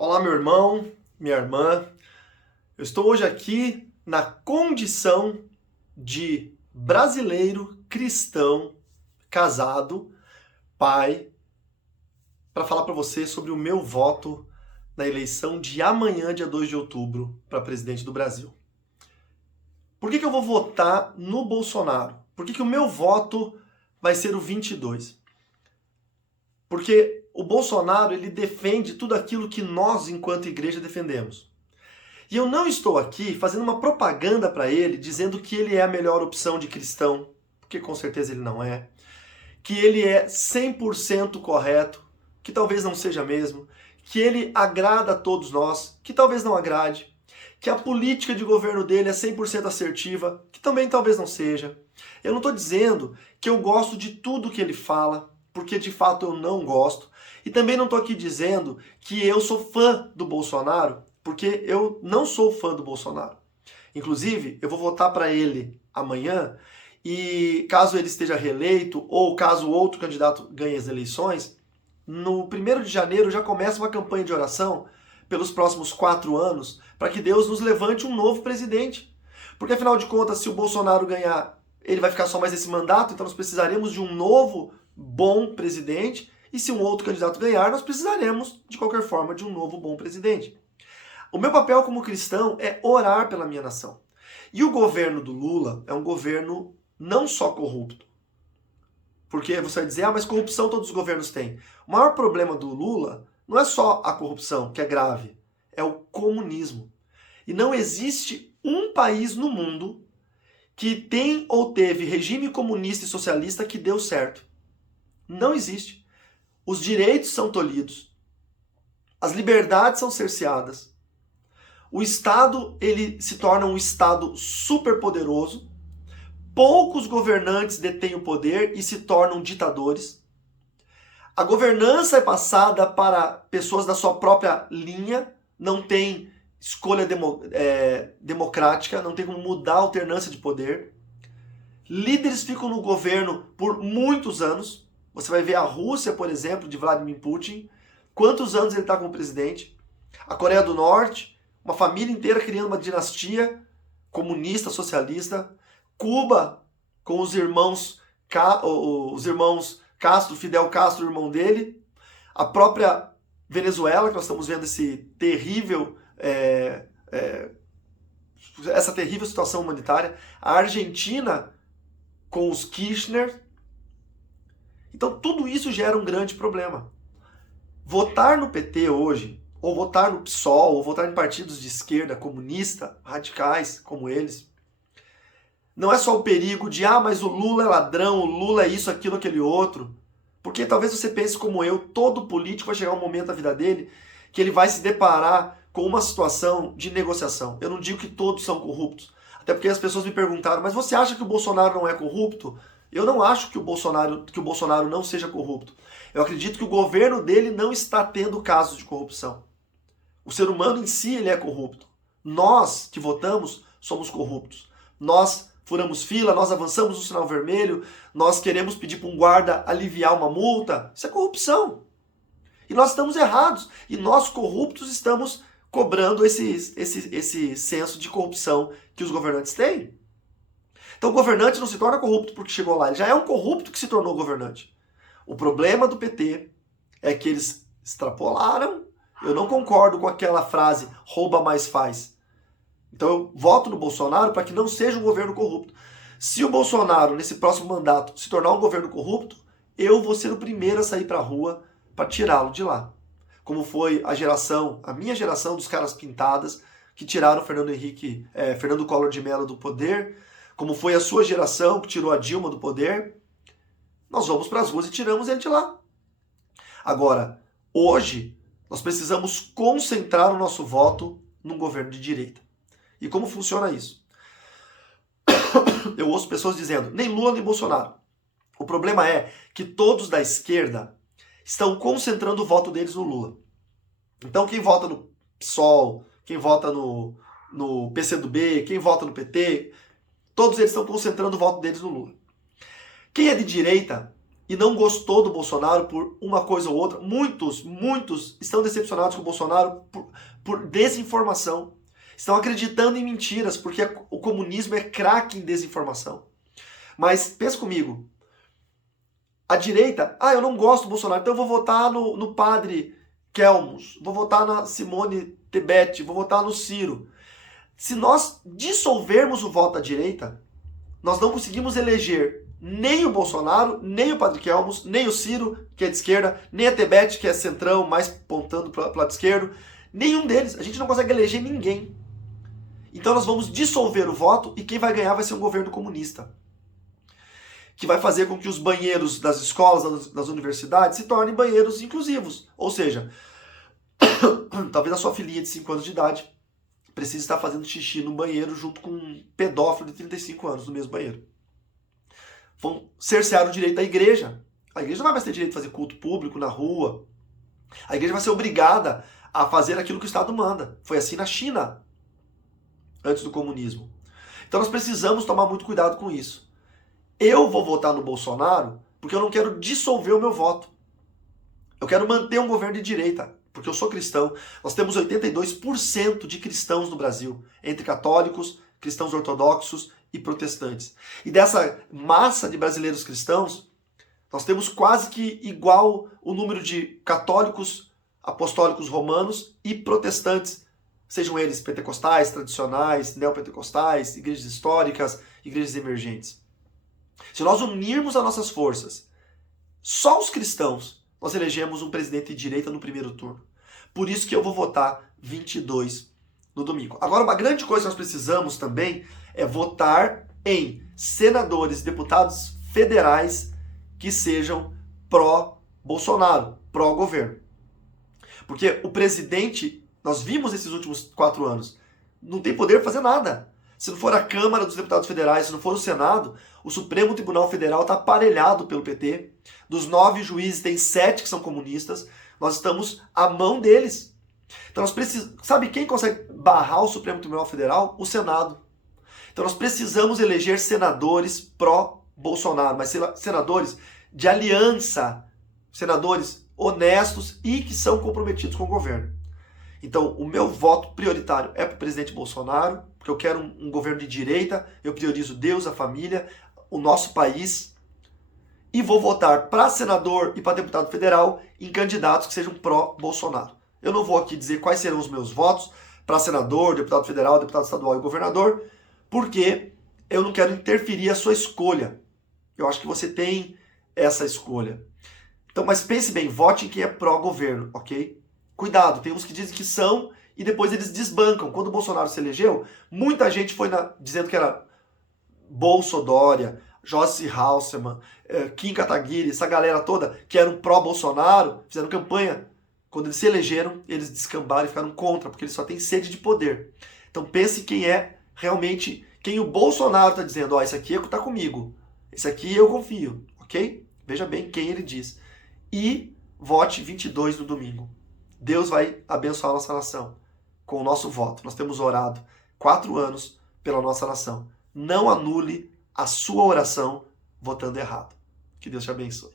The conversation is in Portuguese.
Olá, meu irmão, minha irmã. Eu estou hoje aqui na condição de brasileiro cristão, casado, pai, para falar para você sobre o meu voto na eleição de amanhã, dia 2 de outubro, para presidente do Brasil. Por que eu vou votar no Bolsonaro? Por que o meu voto vai ser o 22? Porque o Bolsonaro, ele defende tudo aquilo que nós, enquanto igreja, defendemos. E eu não estou aqui fazendo uma propaganda para ele, dizendo que ele é a melhor opção de cristão, porque com certeza ele não é, que ele é 100% correto, que talvez não seja mesmo, que ele agrada a todos nós, que talvez não agrade, que a política de governo dele é 100% assertiva, que também talvez não seja. Eu não estou dizendo que eu gosto de tudo que ele fala, porque de fato eu não gosto, e também não estou aqui dizendo que eu sou fã do Bolsonaro, porque eu não sou fã do Bolsonaro. Inclusive, eu vou votar para ele amanhã e caso ele esteja reeleito ou caso outro candidato ganhe as eleições, no 1º de janeiro já começa uma campanha de oração pelos próximos 4 anos para que Deus nos levante um novo presidente. Porque afinal de contas, se o Bolsonaro ganhar, ele vai ficar só mais esse mandato, então nós precisaremos de um novo bom presidente e se um outro candidato ganhar, nós precisaremos de qualquer forma de um novo bom presidente. O meu papel como cristão é orar pela minha nação. E o governo do Lula é um governo não só corrupto. Porque você vai dizer, mas corrupção todos os governos têm. O maior problema do Lula não é só a corrupção, que é grave, é o comunismo. E não existe um país no mundo que tem ou teve regime comunista e socialista que deu certo. Não existe. Os direitos são tolhidos. As liberdades são cerceadas. O Estado, ele se torna um Estado superpoderoso. Poucos governantes detêm o poder e se tornam ditadores. A governança é passada para pessoas da sua própria linha, não tem escolha democrática, não tem como mudar a alternância de poder. Líderes ficam no governo por muitos anos. Você vai ver a Rússia, por exemplo, de Vladimir Putin. Quantos anos ele está como presidente? A Coreia do Norte, uma família inteira criando uma dinastia comunista, socialista. Cuba, com os irmãos Castro, Fidel Castro, o irmão dele. A própria Venezuela, que nós estamos vendo essa terrível situação humanitária. A Argentina, com os Kirchner. Então tudo isso gera um grande problema. Votar no PT hoje, ou votar no PSOL, ou votar em partidos de esquerda comunista, radicais como eles, não é só o perigo de, mas o Lula é ladrão, o Lula é isso, aquilo, aquele outro. Porque talvez você pense como eu, todo político vai chegar um momento da vida dele que ele vai se deparar com uma situação de negociação. Eu não digo que todos são corruptos. Até porque as pessoas me perguntaram, mas você acha que o Bolsonaro não é corrupto? Eu não acho que o Bolsonaro não seja corrupto. Eu acredito que o governo dele não está tendo casos de corrupção. O ser humano em si ele é corrupto. Nós que votamos somos corruptos. Nós furamos fila, nós avançamos no sinal vermelho, nós queremos pedir para um guarda aliviar uma multa. Isso é corrupção. E nós estamos errados. E nós corruptos estamos cobrando esse senso de corrupção que os governantes têm. Então o governante não se torna corrupto porque chegou lá. Ele já é um corrupto que se tornou governante. O problema do PT é que eles extrapolaram. Eu não concordo com aquela frase, rouba mais faz. Então eu voto no Bolsonaro para que não seja um governo corrupto. Se o Bolsonaro, nesse próximo mandato, se tornar um governo corrupto, eu vou ser o primeiro a sair para a rua para tirá-lo de lá. Como foi a minha geração dos caras pintadas, que tiraram Fernando Collor de Mello do poder, como foi a sua geração que tirou a Dilma do poder, nós vamos para as ruas e tiramos ele de lá. Agora, hoje, nós precisamos concentrar o nosso voto num governo de direita. E como funciona isso? Eu ouço pessoas dizendo, nem Lula nem Bolsonaro. O problema é que todos da esquerda estão concentrando o voto deles no Lula. Então quem vota no PSOL, quem vota no PCdoB, quem vota no PT, todos eles estão concentrando o voto deles no Lula. Quem é de direita e não gostou do Bolsonaro por uma coisa ou outra. Muitos estão decepcionados com o Bolsonaro por desinformação. Estão acreditando em mentiras, porque o comunismo é craque em desinformação. Mas pensa comigo, a direita, eu não gosto do Bolsonaro, então eu vou votar no padre Kelmos, vou votar na Simone Tebet, vou votar no Ciro. Se nós dissolvermos o voto da direita, nós não conseguimos eleger nem o Bolsonaro, nem o padre Kelmos, nem o Ciro, que é de esquerda, nem a Tebet, que é centrão, mais pontando para o lado esquerdo. Nenhum deles. A gente não consegue eleger ninguém. Então nós vamos dissolver o voto e quem vai ganhar vai ser um governo comunista, que vai fazer com que os banheiros das escolas, das universidades, se tornem banheiros inclusivos. Ou seja, talvez a sua filhinha de 5 anos de idade precise estar fazendo xixi no banheiro junto com um pedófilo de 35 anos no mesmo banheiro. Vão cercear o direito da igreja. A igreja não vai mais ter direito de fazer culto público na rua. A igreja vai ser obrigada a fazer aquilo que o Estado manda. Foi assim na China, antes do comunismo. Então nós precisamos tomar muito cuidado com isso. Eu vou votar no Bolsonaro porque eu não quero dissolver o meu voto. Eu quero manter um governo de direita, porque eu sou cristão. Nós temos 82% de cristãos no Brasil, entre católicos, cristãos ortodoxos e protestantes. E dessa massa de brasileiros cristãos, nós temos quase que igual o número de católicos, apostólicos romanos e protestantes, sejam eles pentecostais, tradicionais, neopentecostais, igrejas históricas, igrejas emergentes. Se nós unirmos as nossas forças, só os cristãos, nós elegemos um presidente de direita no primeiro turno. Por isso que eu vou votar 22 no domingo. Agora, uma grande coisa que nós precisamos também é votar em senadores, deputados federais que sejam pró-Bolsonaro, pró-governo. Porque o presidente, nós vimos nesses últimos 4 anos, não tem poder para fazer nada. Se não for a Câmara dos Deputados Federais, se não for o Senado, o Supremo Tribunal Federal está aparelhado pelo PT. Dos 9 juízes, tem 7 que são comunistas. Nós estamos à mão deles. Então nós precisamos... Sabe quem consegue barrar o Supremo Tribunal Federal? O Senado. Então nós precisamos eleger senadores pró-Bolsonaro, mas senadores de aliança, senadores honestos e que são comprometidos com o governo. Então o meu voto prioritário é para o presidente Bolsonaro, porque eu quero um governo de direita, eu priorizo Deus, a família, o nosso país, e vou votar para senador e para deputado federal em candidatos que sejam pró-Bolsonaro. Eu não vou aqui dizer quais serão os meus votos para senador, deputado federal, deputado estadual e governador, porque eu não quero interferir a sua escolha. Eu acho que você tem essa escolha. Então, mas pense bem, vote em quem é pró-governo, ok? Cuidado, tem uns que dizem que são e depois eles desbancam. Quando o Bolsonaro se elegeu, muita gente foi dizendo que era Bolsodória, Joyce Hasselmann, Kim Kataguiri, essa galera toda que eram pró-Bolsonaro, fizeram campanha. Quando eles se elegeram, eles descambaram e ficaram contra, porque eles só têm sede de poder. Então pense quem é realmente, quem o Bolsonaro está dizendo, esse aqui está comigo, esse aqui eu confio, ok? Veja bem quem ele diz. E vote 22 no domingo. Deus vai abençoar a nossa nação com o nosso voto. Nós temos orado 4 anos pela nossa nação. Não anule a sua oração votando errado. Que Deus te abençoe.